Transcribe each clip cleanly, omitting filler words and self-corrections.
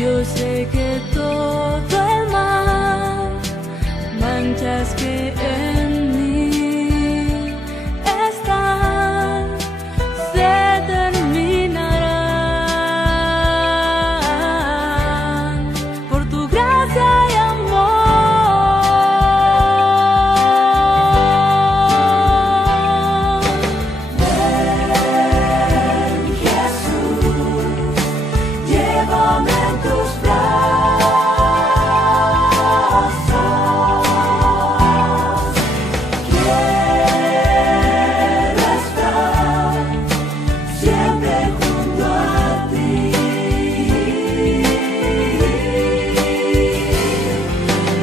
Yo sé que todo el mal, manchas que en mí están, se terminarán por tu gracia y amor. Ven, Jesús, llévame en tus brazos. Quiero estar siempre junto a ti.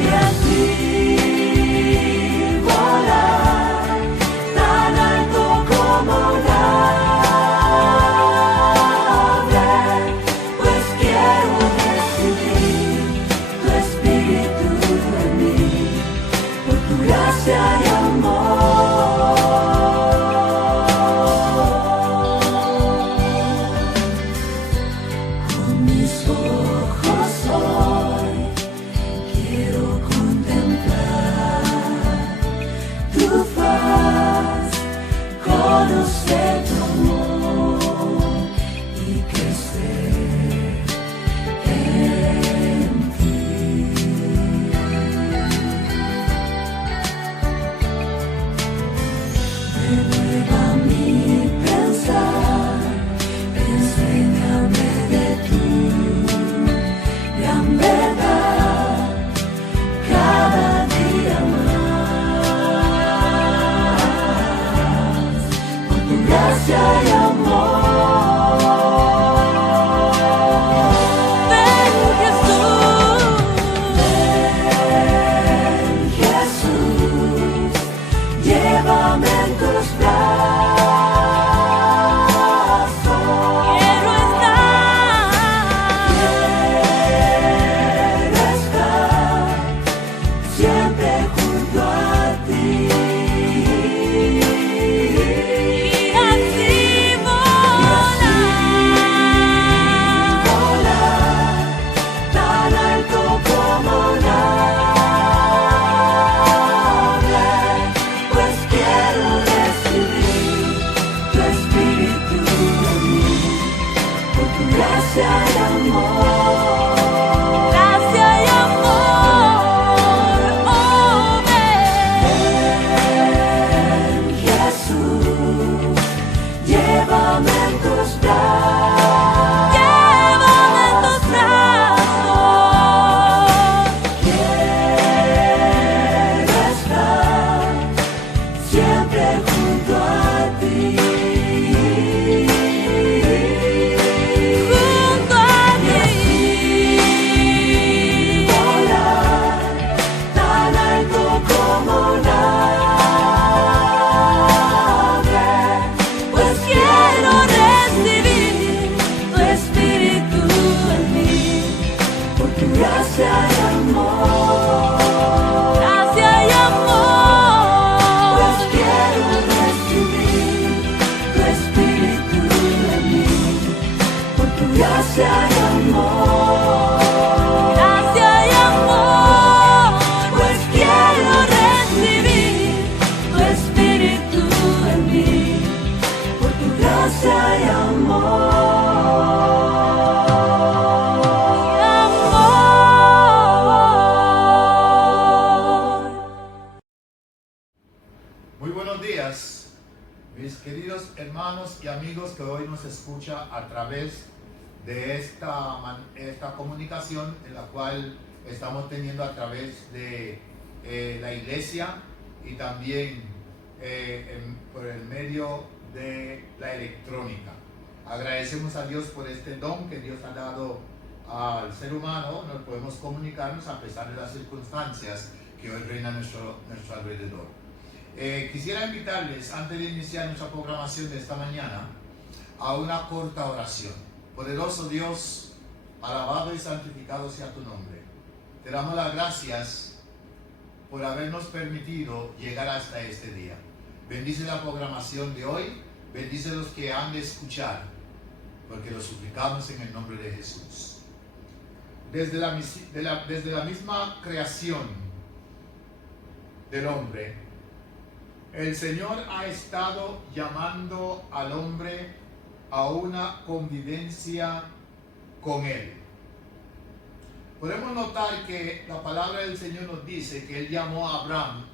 Y así volar tan alto como un ave, pues quiero recibir tu espíritu en mí, por tu gracia y amor. Con mis ojos hoy quiero contemplar tu faz, conocer tu amor y crecer en ti. Renueva mi pensar, enséñame de tu gran verdad cada día más, con tu gracia y amor. Ven, Jesús, llévame en tus brazos. Quiero estar siempre junto a ti. Y así volar tan alto como un ave, pues quiero recibir tu espíritu en mí, por tu gracia y amor. Gracia y amor, oh ven, Jesús, llévame en tus brazos. Llévame en tus brazos. Quiero estar siempre junto a ti. Junto a ti. Volar tan alto como un ave, pues quiero recibir tu espíritu en mí, por tu gracia y amor. Gracia y amor, pues quiero recibir tu espíritu en mí, por tu gracia y amor. Gracia y amor, pues quiero recibir tu espíritu en mí, por tu gracia y amor. Muy buenos días, mis queridos hermanos y amigos que hoy nos escucha a través de esta comunicación en la cual estamos teniendo a través de la iglesia y también por el medio de la electrónica. Agradecemos a Dios por este don que Dios ha dado al ser humano. Nos podemos comunicarnos a pesar de las circunstancias que hoy reinan a nuestro alrededor. Quisiera invitarles, antes de iniciar nuestra programación de esta mañana, a una corta oración. Poderoso Dios, alabado y santificado sea tu nombre. Te damos las gracias por habernos permitido llegar hasta este día. Bendice la programación de hoy, bendice los que han de escuchar, porque lo suplicamos en el nombre de Jesús. desde la misma creación del hombre, el Señor ha estado llamando al hombre a una convivencia con Él. Podemos notar que la palabra del Señor nos dice que Él llamó a Abraham,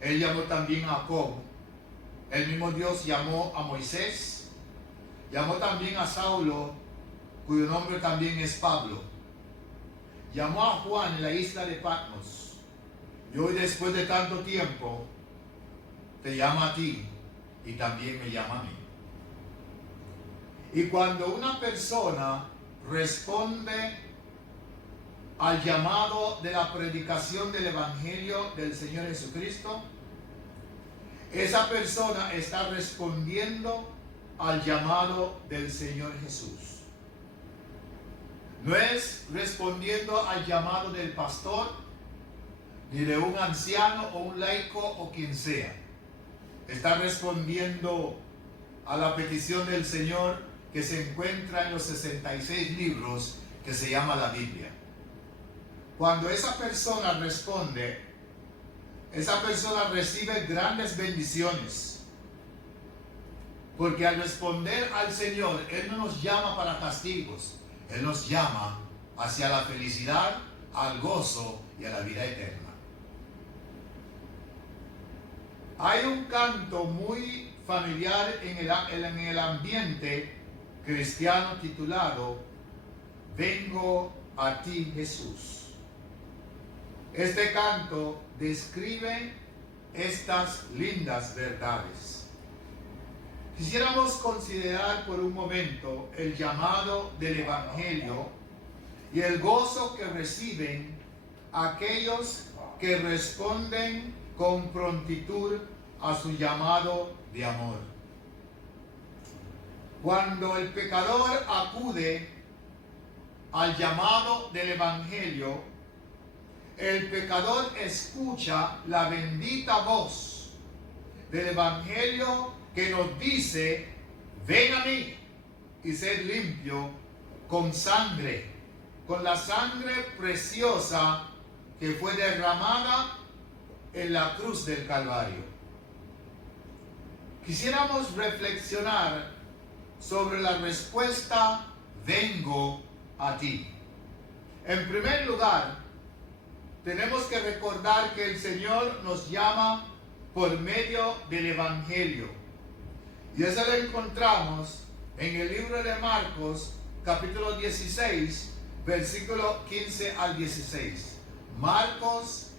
Él llamó también a Jacob, el mismo Dios llamó a Moisés, llamó también a Saulo, cuyo nombre también es Pablo, llamó a Juan en la isla de Patmos, y hoy después de tanto tiempo te llama a ti y también me llama a mí. Y cuando una persona responde al llamado de la predicación del Evangelio del Señor Jesucristo, esa persona está respondiendo al llamado del Señor Jesús. No es respondiendo al llamado del pastor, ni de un anciano o un laico o quien sea. Está respondiendo a la petición del Señor que se encuentra en los 66 libros que se llama la Biblia. Cuando esa persona responde, esa persona recibe grandes bendiciones. Porque al responder al Señor, Él no nos llama para castigos, Él nos llama hacia la felicidad, al gozo y a la vida eterna. Hay un canto muy familiar en el ambiente cristiano titulado Vengo a ti, Jesús. Este canto describe estas lindas verdades. Quisiéramos considerar por un momento el llamado del Evangelio y el gozo que reciben aquellos que responden con prontitud a su llamado de amor. Cuando el pecador acude al llamado del Evangelio, el pecador escucha la bendita voz del Evangelio que nos dice: ven a mí y sed limpio con sangre, con la sangre preciosa que fue derramada en la cruz del Calvario. Quisiéramos reflexionar sobre la respuesta: vengo a ti. En primer lugar, tenemos que recordar que el Señor nos llama por medio del Evangelio. Y eso lo encontramos en el libro de Marcos, capítulo 16, versículo 15 al 16. Marcos,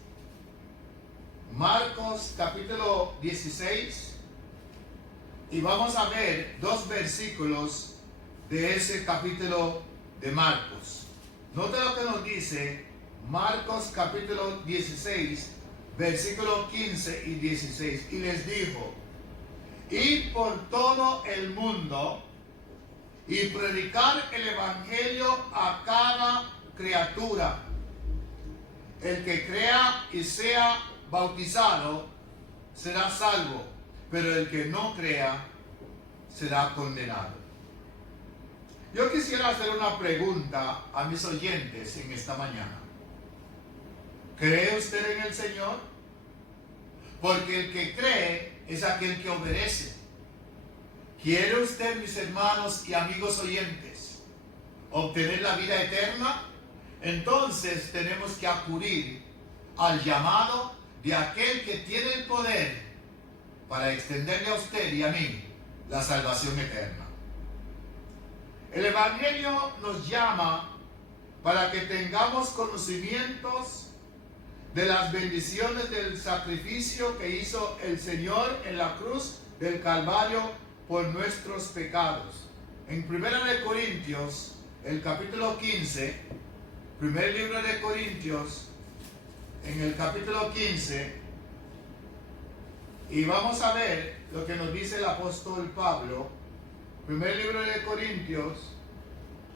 capítulo 16. Y vamos a ver dos versículos de ese capítulo de Marcos. Nota lo que nos dice Marcos capítulo 16, versículo 15 y 16. Y les dijo: id por todo el mundo y predicar el Evangelio a cada criatura. El que crea y sea bautizado será salvo, pero el que no crea será condenado. Yo quisiera hacer una pregunta a mis oyentes en esta mañana. ¿Cree usted en el Señor? Porque el que cree es aquel que obedece. ¿Quiere usted, mis hermanos y amigos oyentes, obtener la vida eterna? Entonces tenemos que acudir al llamado de aquel que tiene el poder para extenderle a usted y a mí la salvación eterna. El Evangelio nos llama para que tengamos conocimientos de las bendiciones del sacrificio que hizo el Señor en la cruz del Calvario por nuestros pecados. En 1 Corintios, el capítulo 15, primer libro de Corintios, en el capítulo 15, y vamos a ver lo que nos dice el apóstol Pablo. Primer libro de Corintios,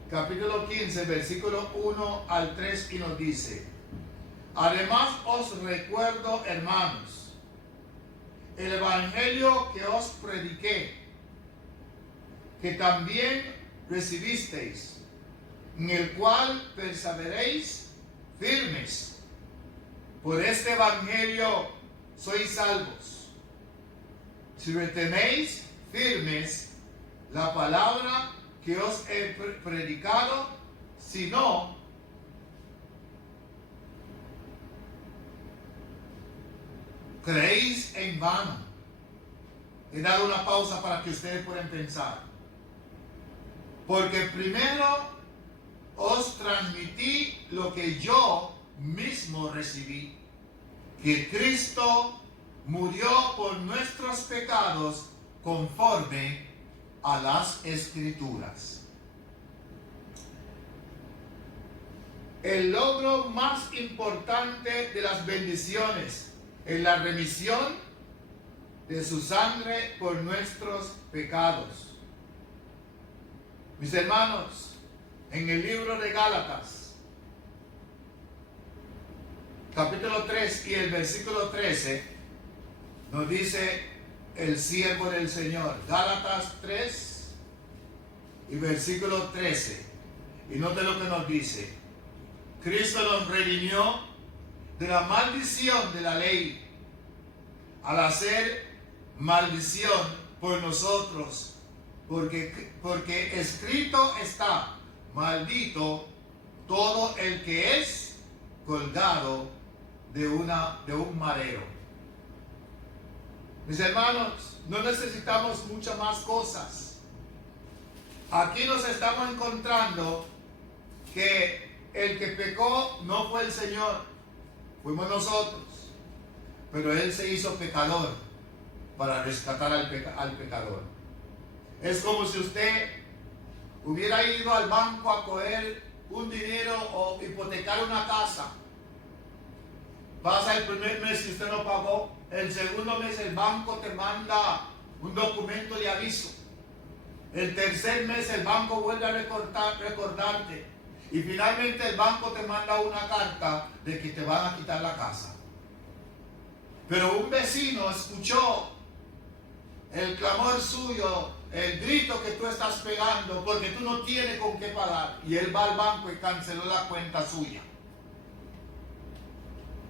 capítulo 15, versículo 1 al 3, y nos dice: además os recuerdo, hermanos, el evangelio que os prediqué, que también recibisteis, en el cual perseveréis firmes. Por este evangelio sois salvos, si retenéis firmes la palabra que os he predicado, si no, creéis en vano. He dado una pausa para que ustedes puedan pensar. Porque primero os transmití lo que yo mismo recibí, que Cristo murió por nuestros pecados conforme a las Escrituras. El logro más importante de las bendiciones es la remisión de su sangre por nuestros pecados. Mis hermanos, en el libro de Gálatas, capítulo 3 y el versículo 13, nos dice el siervo del Señor. Gálatas 3 y versículo 13. Y note lo que nos dice. Cristo nos redimió de la maldición de la ley al hacer maldición por nosotros, porque escrito está: maldito todo el que es colgado de un madero. Mis hermanos, no necesitamos muchas más cosas. Aquí nos estamos encontrando que el que pecó no fue el Señor, fuimos nosotros. Pero Él se hizo pecador para rescatar al pecador. Es como si usted hubiera ido al banco a coger un dinero o hipotecar una casa. Pasa el primer mes y usted no pagó. El segundo mes el banco te manda un documento de aviso. El tercer mes el banco vuelve a recordarte. Y finalmente el banco te manda una carta de que te van a quitar la casa. Pero un vecino escuchó el clamor suyo, el grito que tú estás pegando porque tú no tienes con qué pagar. Y él va al banco y canceló la cuenta suya.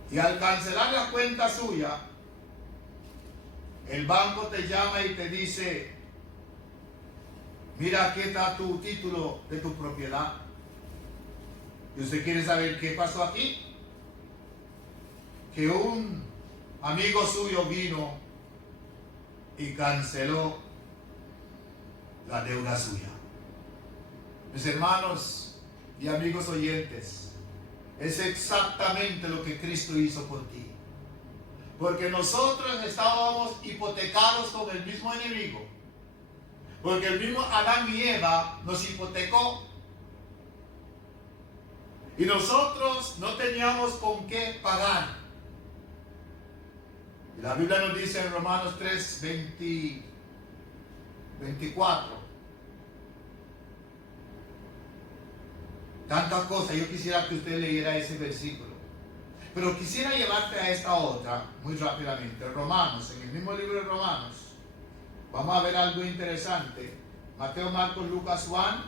Y al cancelar la cuenta suya, el banco te llama y te dice: mira, aquí está tu título de tu propiedad. ¿Y usted quiere saber qué pasó aquí? Que un amigo suyo vino y canceló la deuda suya. Mis hermanos y amigos oyentes, es exactamente lo que Cristo hizo por ti. Porque nosotros estábamos hipotecados con el mismo enemigo. Porque el mismo Adán y Eva nos hipotecó. Y nosotros no teníamos con qué pagar. Y la Biblia nos dice en Romanos 3, 24. Tantas cosas. Yo quisiera que usted leyera ese versículo. Pero quisiera llevarte a esta otra muy rápidamente. Romanos, en el mismo libro de Romanos. Vamos a ver algo interesante. Mateo, Marcos, Lucas, Juan.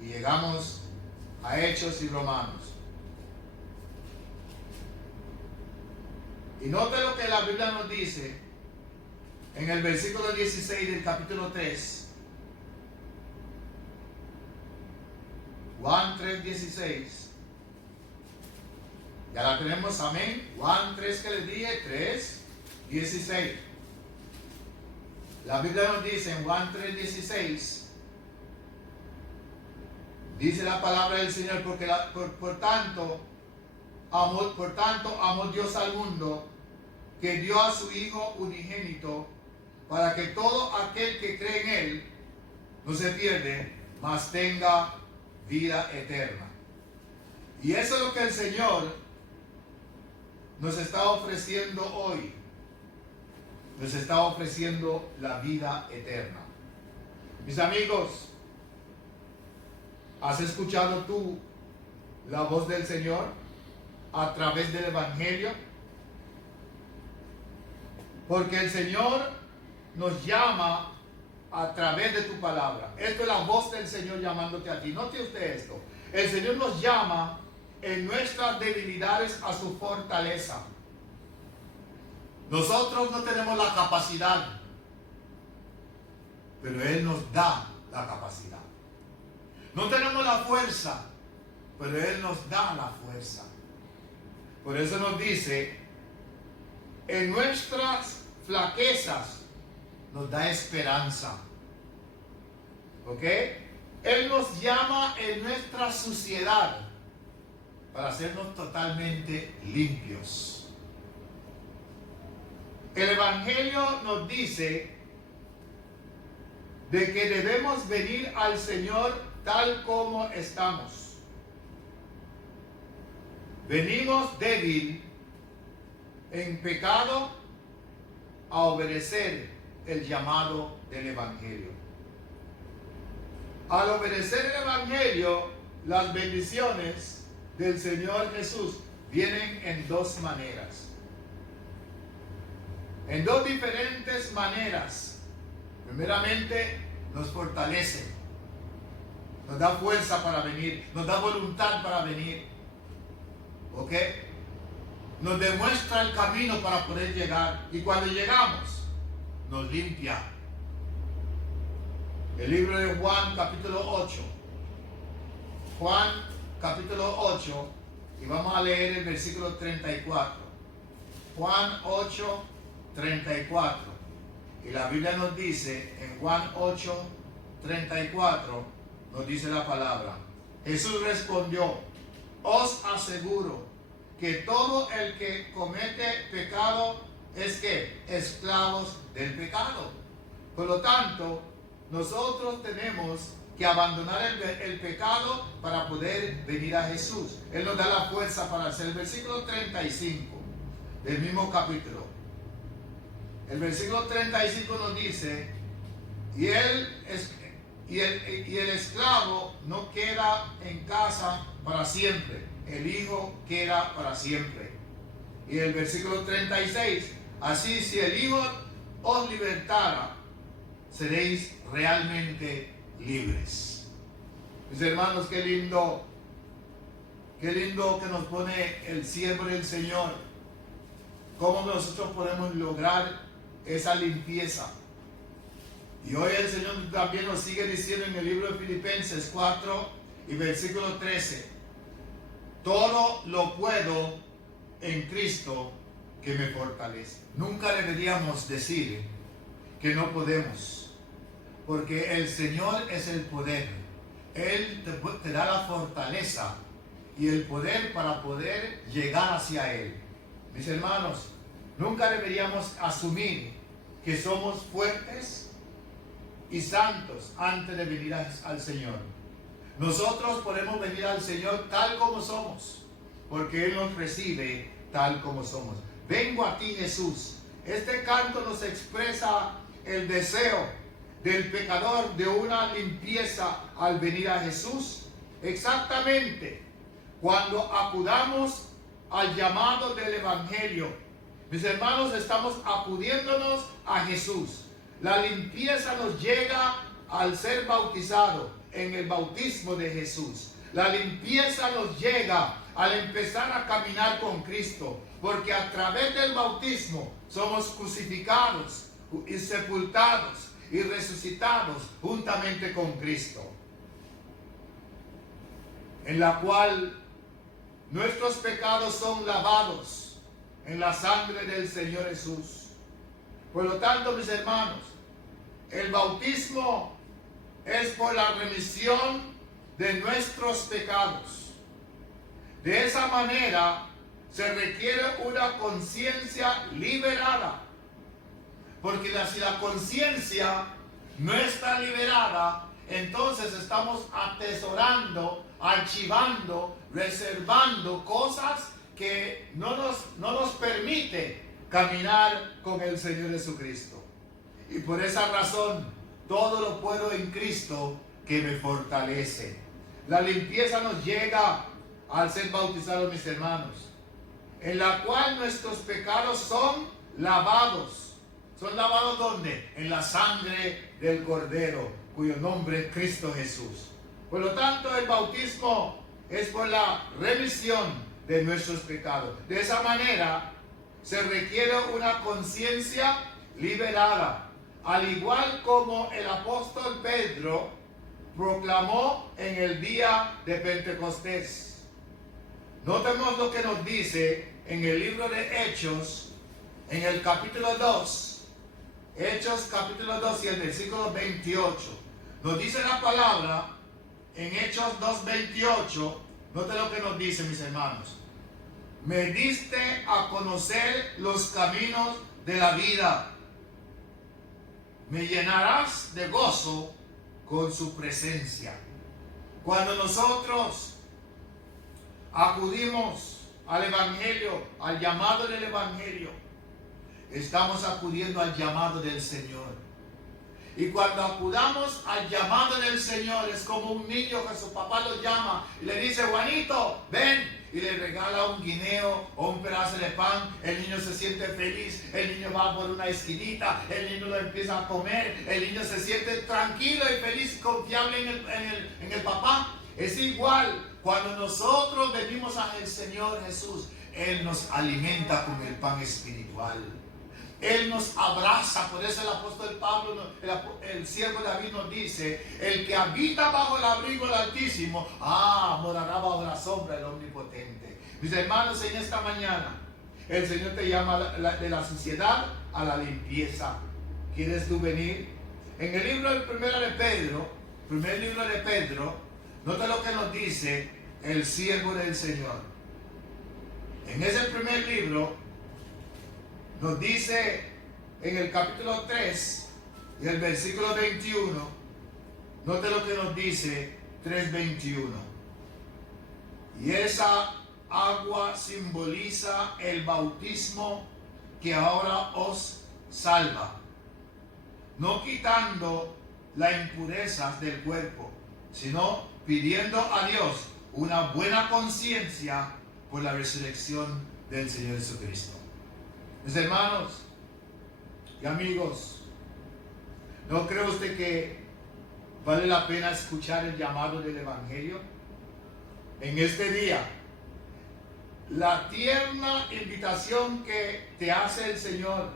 Y llegamos a Hechos y Romanos. Y note lo que la Biblia nos dice en el versículo 16 del capítulo 3. Juan 3, 16. Ya la tenemos, amén. Juan 3 que les dije, 3, 16. La Biblia nos dice en Juan 3, 16. Dice la palabra del Señor: porque por tanto amó Dios al mundo, que dio a su Hijo unigénito, para que todo aquel que cree en Él no se pierde, mas tenga vida eterna. Y eso es lo que el Señor nos está ofreciendo hoy. Nos está ofreciendo la vida eterna. Mis amigos, ¿has escuchado tú la voz del Señor a través del Evangelio? Porque el Señor nos llama a través de tu palabra. Esto es la voz del Señor llamándote a ti. Note usted esto. El Señor nos llama en nuestras debilidades a su fortaleza. Nosotros no tenemos la capacidad, pero Él nos da la capacidad. No tenemos la fuerza, pero Él nos da la fuerza. Por eso nos dice, en nuestras flaquezas nos da esperanza. ¿Ok? Él nos llama en nuestra suciedad para hacernos totalmente limpios. El Evangelio nos dice de que debemos venir al Señor tal como estamos. Venimos débil en pecado a obedecer el llamado del Evangelio. Al obedecer el Evangelio, las bendiciones del Señor Jesús vienen en dos maneras. En dos diferentes maneras. Primeramente, nos fortalece. Nos da fuerza para venir. Nos da voluntad para venir. ¿Ok? Nos demuestra el camino para poder llegar. Y cuando llegamos, nos limpia. El libro de Juan capítulo 8. Juan capítulo 8. Y vamos a leer el versículo 34. Juan 8, 34. Y la Biblia nos dice, en Juan 8, 34, nos dice la palabra. Jesús respondió, os aseguro que todo el que comete pecado es que esclavos del pecado. Por lo tanto, nosotros tenemos que abandonar el pecado para poder venir a Jesús. Él nos da la fuerza para hacer. El versículo 35 del mismo capítulo. El versículo 35 nos dice, y el esclavo no queda en casa para siempre, el hijo queda para siempre. Y el versículo 36, así si el hijo os libertara, seréis realmente libres. Mis hermanos, qué lindo que nos pone el siervo del Señor. Cómo nosotros podemos lograr esa limpieza. Y hoy el Señor también nos sigue diciendo en el libro de Filipenses 4 y versículo 13. Todo lo puedo en Cristo que me fortalece. Nunca deberíamos decir que no podemos, porque el Señor es el poder. Él te da la fortaleza y el poder para poder llegar hacia Él. Mis hermanos, nunca deberíamos asumir que somos fuertes y santos antes de venir al Señor. Nosotros podemos venir al Señor tal como somos, porque Él nos recibe tal como somos. Vengo a ti, Jesús. Este canto nos expresa el deseo del pecador de una limpieza al venir a Jesús. Exactamente cuando acudamos al llamado del Evangelio. Mis hermanos, estamos acudiéndonos a Jesús. La limpieza nos llega al ser bautizado en el bautismo de Jesús. La limpieza nos llega al empezar a caminar con Cristo, porque a través del bautismo somos crucificados y sepultados y resucitados juntamente con Cristo, en la cual nuestros pecados son lavados en la sangre del Señor Jesús. Por lo tanto, mis hermanos, el bautismo es por la remisión de nuestros pecados. De esa manera se requiere una conciencia liberada, porque si la conciencia no está liberada, entonces estamos atesorando, archivando, reservando cosas que no nos permite caminar con el Señor Jesucristo. Y por esa razón, todo lo puedo en Cristo que me fortalece. La limpieza nos llega al ser bautizados, mis hermanos, en la cual nuestros pecados son lavados, ¿Son lavados dónde? En la sangre del Cordero, cuyo nombre es Cristo Jesús. Por lo tanto, el bautismo es por la remisión de nuestros pecados. De esa manera, se requiere una conciencia liberada, al igual como el apóstol Pedro proclamó en el día de Pentecostés. Notemos lo que nos dice en el libro de Hechos, en el capítulo 2, Hechos capítulo 2 y el versículo 28. Nos dice la palabra en Hechos 2:28. Note lo que nos dice, mis hermanos. Me diste a conocer los caminos de la vida. Me llenarás de gozo con su presencia. Cuando nosotros acudimos al Evangelio, al llamado del Evangelio, estamos acudiendo al llamado del Señor. Y cuando acudamos al llamado del Señor, es como un niño que su papá lo llama y le dice: Juanito, ven, y le regala un guineo o un pedazo de pan. El niño se siente feliz, el niño va por una esquinita, el niño lo empieza a comer, el niño se siente tranquilo y feliz y confiable en el papá. Es igual, cuando nosotros venimos al Señor Jesús, Él nos alimenta con el pan espiritual. Él nos abraza. Por eso el apóstol Pablo, el siervo David nos dice: el que habita bajo el abrigo del Altísimo, morará bajo la sombra del Omnipotente. Mis hermanos, en esta mañana el Señor te llama de la suciedad a la limpieza. ¿Quieres tú venir? En el libro del primer libro de Pedro, nota lo que nos dice el siervo del Señor. En ese primer libro nos dice en el capítulo 3 y el versículo 21, note lo que nos dice 3:21. Y esa agua simboliza el bautismo que ahora os salva, no quitando las impurezas del cuerpo, sino pidiendo a Dios una buena conciencia por la resurrección del Señor Jesucristo. Mis hermanos y amigos, ¿no cree usted que vale la pena escuchar el llamado del Evangelio? En este día, la tierna invitación que te hace el Señor,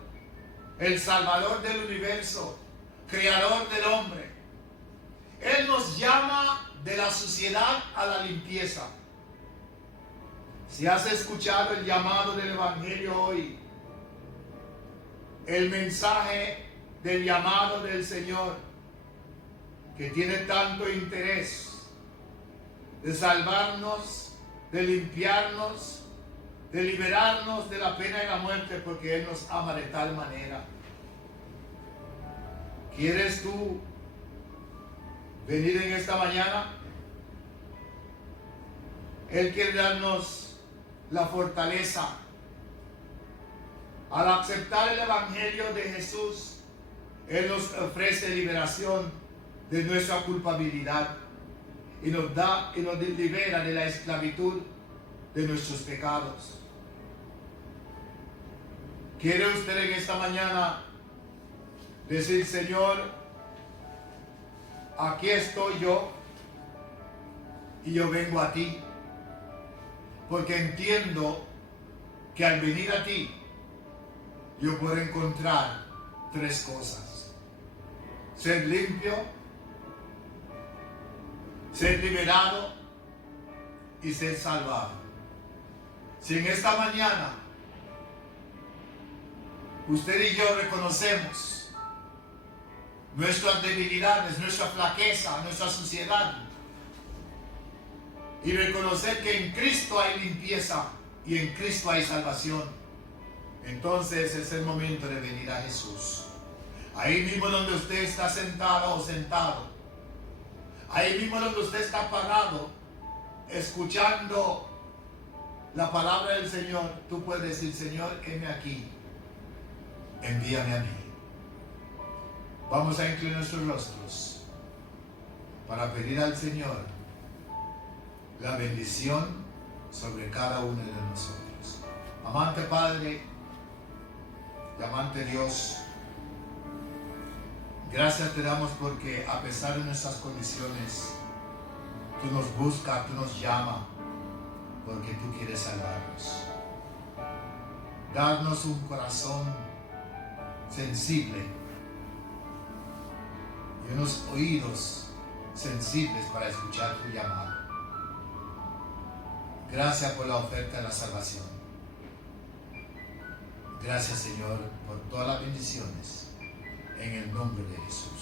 el Salvador del universo, Creador del hombre. Él nos llama de la suciedad a la limpieza. Si has escuchado el llamado del Evangelio hoy, el mensaje del llamado del Señor, que tiene tanto interés de salvarnos, de limpiarnos, de liberarnos de la pena y la muerte, porque Él nos ama de tal manera. ¿Quieres tú venir en esta mañana? Él quiere darnos la fortaleza. Al aceptar el Evangelio de Jesús, Él nos ofrece liberación de nuestra culpabilidad y nos libera de la esclavitud de nuestros pecados. ¿Quiere usted en esta mañana decir: Señor, aquí estoy yo y yo vengo a ti, porque entiendo que al venir a ti yo puedo encontrar tres cosas: ser limpio, ser liberado y ser salvado? Si en esta mañana usted y yo reconocemos nuestras debilidades, nuestra flaqueza, nuestra suciedad, y reconocer que en Cristo hay limpieza y en Cristo hay salvación, entonces es el momento de venir a Jesús. Ahí mismo donde usted está sentado o sentado, ahí mismo donde usted está parado, escuchando la palabra del Señor, tú puedes decir: Señor, heme aquí, envíame a mí. Vamos a inclinar nuestros rostros para pedir al Señor la bendición sobre cada uno de nosotros. Amante Padre y amante Dios, Gracias te damos porque a pesar de nuestras condiciones, tú nos buscas, tú nos llamas, porque tú quieres salvarnos. Darnos un corazón sensible y unos oídos sensibles para escuchar tu llamado. Gracias por la oferta de la salvación. Gracias, Señor, por todas las bendiciones en el nombre de Jesús.